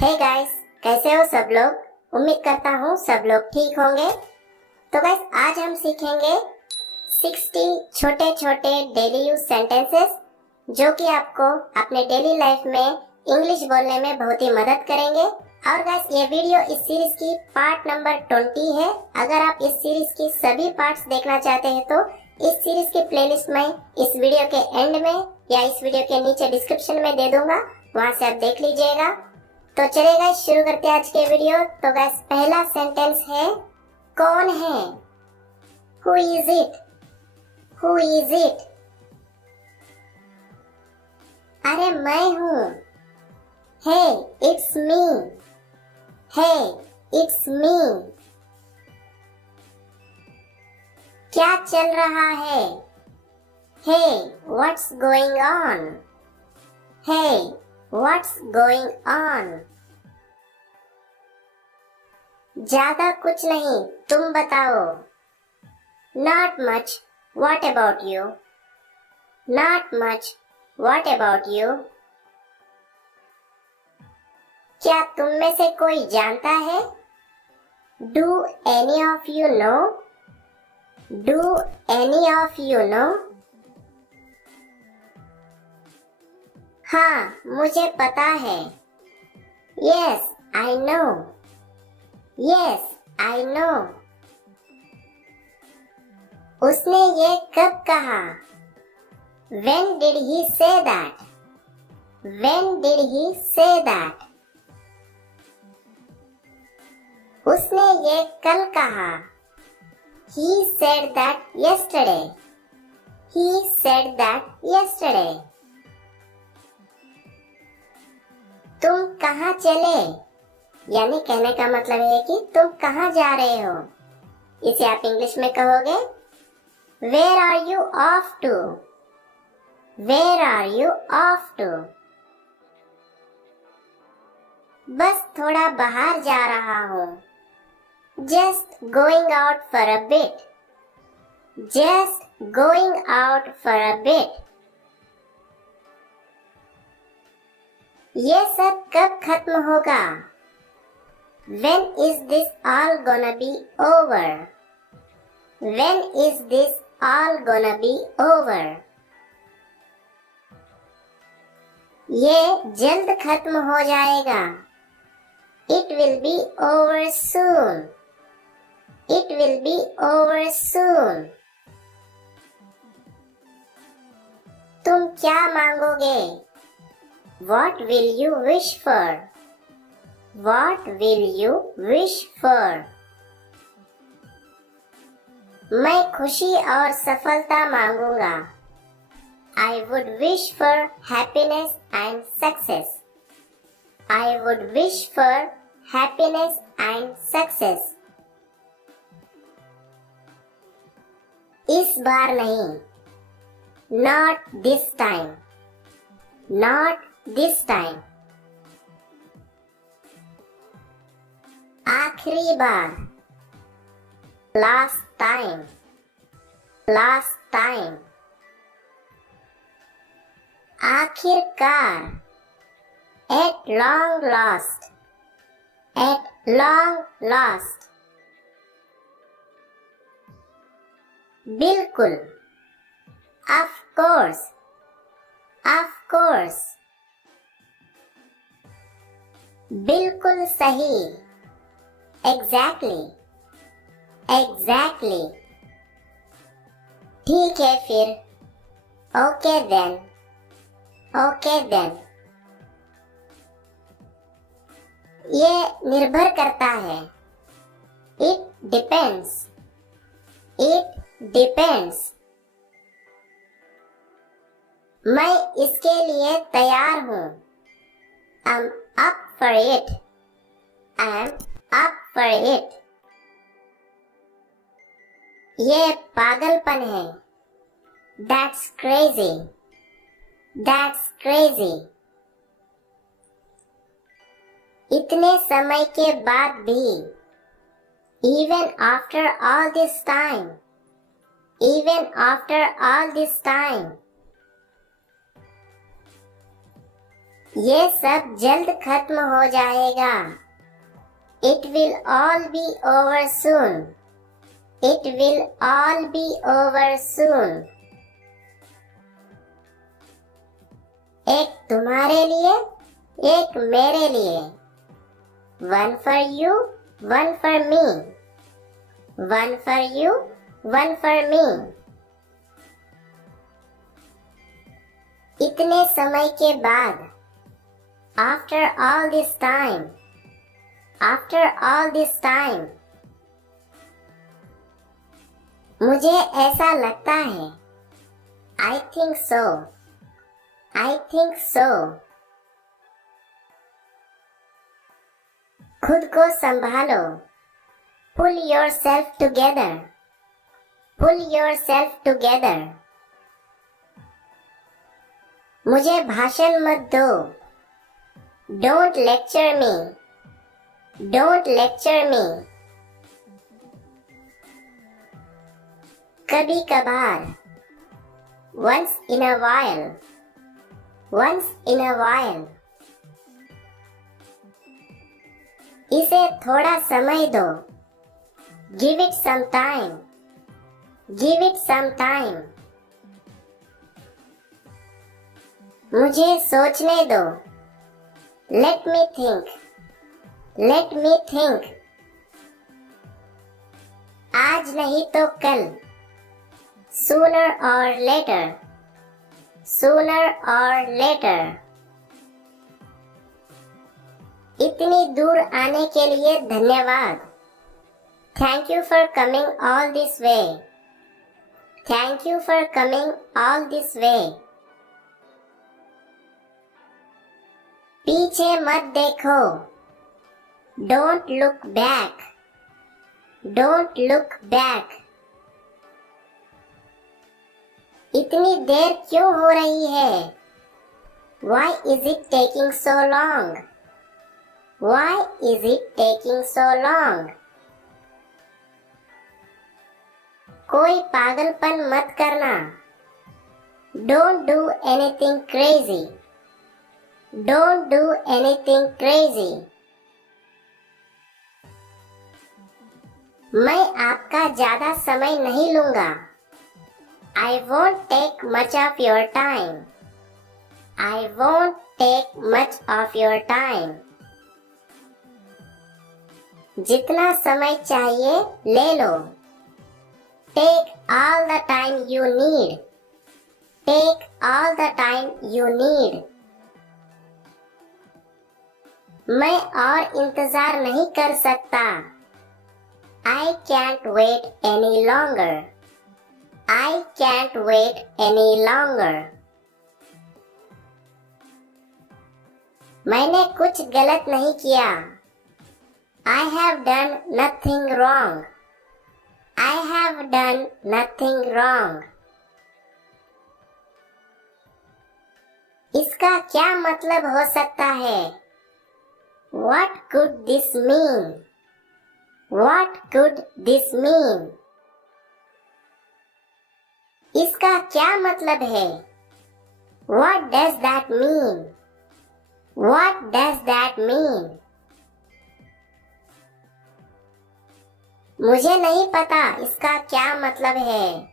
Hey guys, कैसे हो सब लोग। उम्मीद करता हूँ सब लोग ठीक होंगे। तो गाइस, आज हम सीखेंगे 60 छोटे छोटे डेली यूज सेंटेंसेस जो कि आपको अपने डेली लाइफ में इंग्लिश बोलने में बहुत ही मदद करेंगे। और गाइस, ये वीडियो इस सीरीज की पार्ट नंबर 20 है। अगर आप इस सीरीज की सभी पार्ट्स देखना चाहते हैं तो इस सीरीज की प्लेलिस्ट में इस वीडियो के एंड में या इस वीडियो के नीचे डिस्क्रिप्शन में दे दूंगा, वहां से आप देख लीजिएगा। तो चलिए गाइस, शुरू करते हैं आज के वीडियो। तो गाइस, पहला सेंटेंस है, कौन है। Who is it, who is it. अरे मैं हूँ। Hey it's me, hey it's me. क्या चल रहा है। Hey what's going on, hey what's going on. ज्यादा कुछ नहीं, तुम बताओ। Not much, what about you, not much, what about you. क्या तुम में से कोई जानता है। Do any of you know, do any of you know. हाँ, मुझे पता है। Yes I no, yes I no. उसने ये कब कहा। When did he say that? When did he say that? उसने ये कल कहा। He said that yesterday. He said that yesterday. तुम कहाँ चले, यानी कहने का मतलब है कि तुम कहाँ जा रहे हो। इसे आप इंग्लिश में कहोगे, Where are you off to? Where are you off to? बस थोड़ा बाहर जा रहा हूँ। Just going out for a bit. Just going out for a bit. ये सब कब खत्म होगा। When is this all gonna be over? When is this all gonna be over? ये जल्द खत्म हो जाएगा। It will be over soon. It will be over soon. तुम क्या मांगोगे। What will you wish for? What will you wish for? मैं खुशी और सफलता मांगूंगा। I would wish for happiness and success. I would wish for happiness and success. इस बार नहीं। Not this time. Not this time. आखिरी बार। Last time. Last time. आखिरकार। At long last. At long last. बिल्कुल। Of course. Of course. बिल्कुल सही। Exactly. Exactly. ठीक है फिर। Okay then. Okay then. ये निर्भर करता है। It depends. It depends. मैं इसके लिए तैयार हूँ। I'm up for it. I'm up for it. ये पागलपन है। That's crazy. That's crazy. इतने समय के बाद भी। Even after all this time. Even after all this time. ये सब जल्द खत्म हो जाएगा। It will all be over soon. It will all be over soon. एक तुम्हारे लिए, एक मेरे लिए। One for you, one for me. One for you, one for me. इतने समय के बाद, after all this time, after all this time, मुझे ऐसा लगता है, I think so, I think so. खुद को संभालो, pull yourself together, pull yourself together. मुझे भाषण मत दो, don't lecture me, don't lecture me. कभी कभार, once in a while, once in a while. इसे थोड़ा समय दो, give it some time, give it some time. मुझे सोचने दो, let me think, let me think. आज नहीं तो कल, sooner or later, sooner or later. इतनी दूर आने के लिए धन्यवाद. Thank you for coming all this way. Thank you for coming all this way. पीछे मत देखो. Don't look back. Don't look back. इतनी देर क्यों हो रही है? Why is it taking so long? Why is it taking so long? कोई पागलपन मत करना. Don't do anything crazy. Don't do anything crazy. मैं आपका ज्यादा समय नहीं लूंगा. I won't take much of your time. I won't take much of your time. जितना समय चाहिए ले लो. Take all the time you need. Take all the time you need. मैं और इंतजार नहीं कर सकता. I can't wait any longer. I can't wait any longer. मैंने कुछ गलत नहीं किया. I have done nothing wrong. I have done nothing wrong. इसका क्या मतलब हो सकता है? What could this mean? What could this mean? इसका क्या मतलब है? What does that mean? What does that mean? मुझे नहीं पता इसका क्या मतलब है.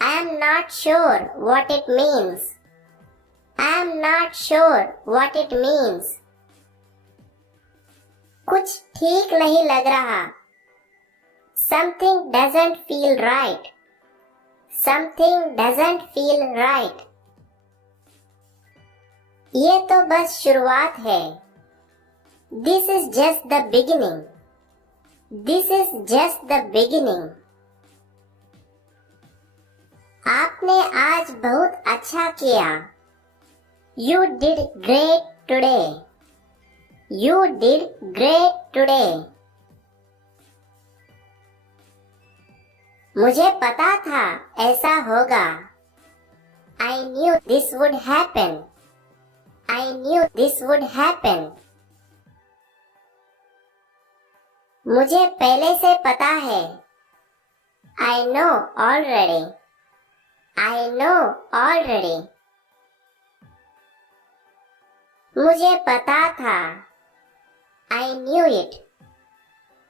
I am not sure what it means. I am not sure what it means. कुछ ठीक नहीं लग रहा. Something doesn't feel right. Something doesn't feel right. ये तो बस शुरुआत है. This is just the beginning. This is just the beginning. आपने आज बहुत अच्छा किया. You did great today. You did great today. मुझे पता था ऐसा होगा. I knew this would happen. I knew this would happen. मुझे पहले से पता है. I know already. I know already. मुझे पता था। I knew it.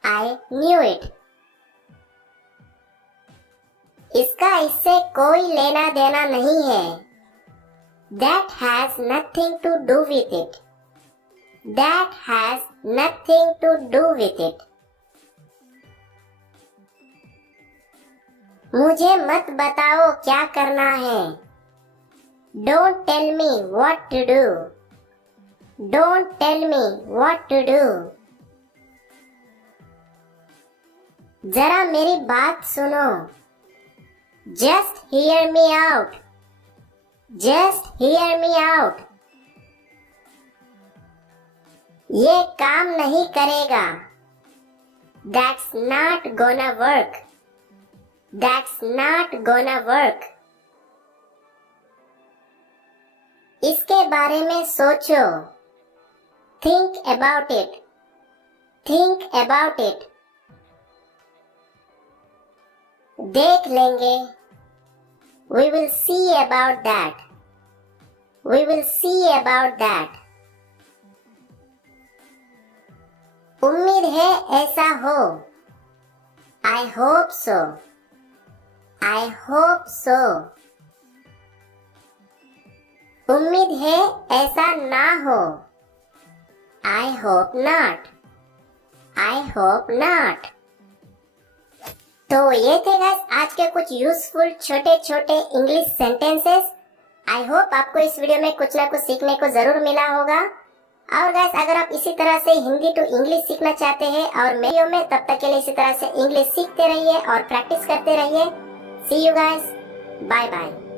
I knew it. इसका इससे कोई लेना देना नहीं है। That has nothing to do with it. That has nothing to do with it. मुझे मत बताओ क्या करना है। Don't tell me what to do. Don't tell me what to do. जरा मेरी बात सुनो। Just hear me out. Just hear me out. ये काम नहीं करेगा। That's not gonna work. That's not gonna work. इसके बारे में सोचो। Think about it. Think about it. देख लेंगे। We will see about that. We will see about that. उम्मीद है ऐसा हो। I hope so. I hope so. उम्मीद है ऐसा ना हो। I hope not. I hope not. तो ये थे गाइस आज के कुछ यूजफुल छोटे छोटे इंग्लिश सेंटेंसेस। आई होप आपको इस वीडियो में कुछ ना कुछ सीखने को जरूर मिला होगा। और गाइस अगर आप इसी तरह से हिंदी टू इंग्लिश सीखना चाहते हैं और वीडियो में, तब तक के लिए इसी तरह से इंग्लिश सीखते रहिए और प्रैक्टिस करते रहिए। सी यू गाइस, बाय बाय।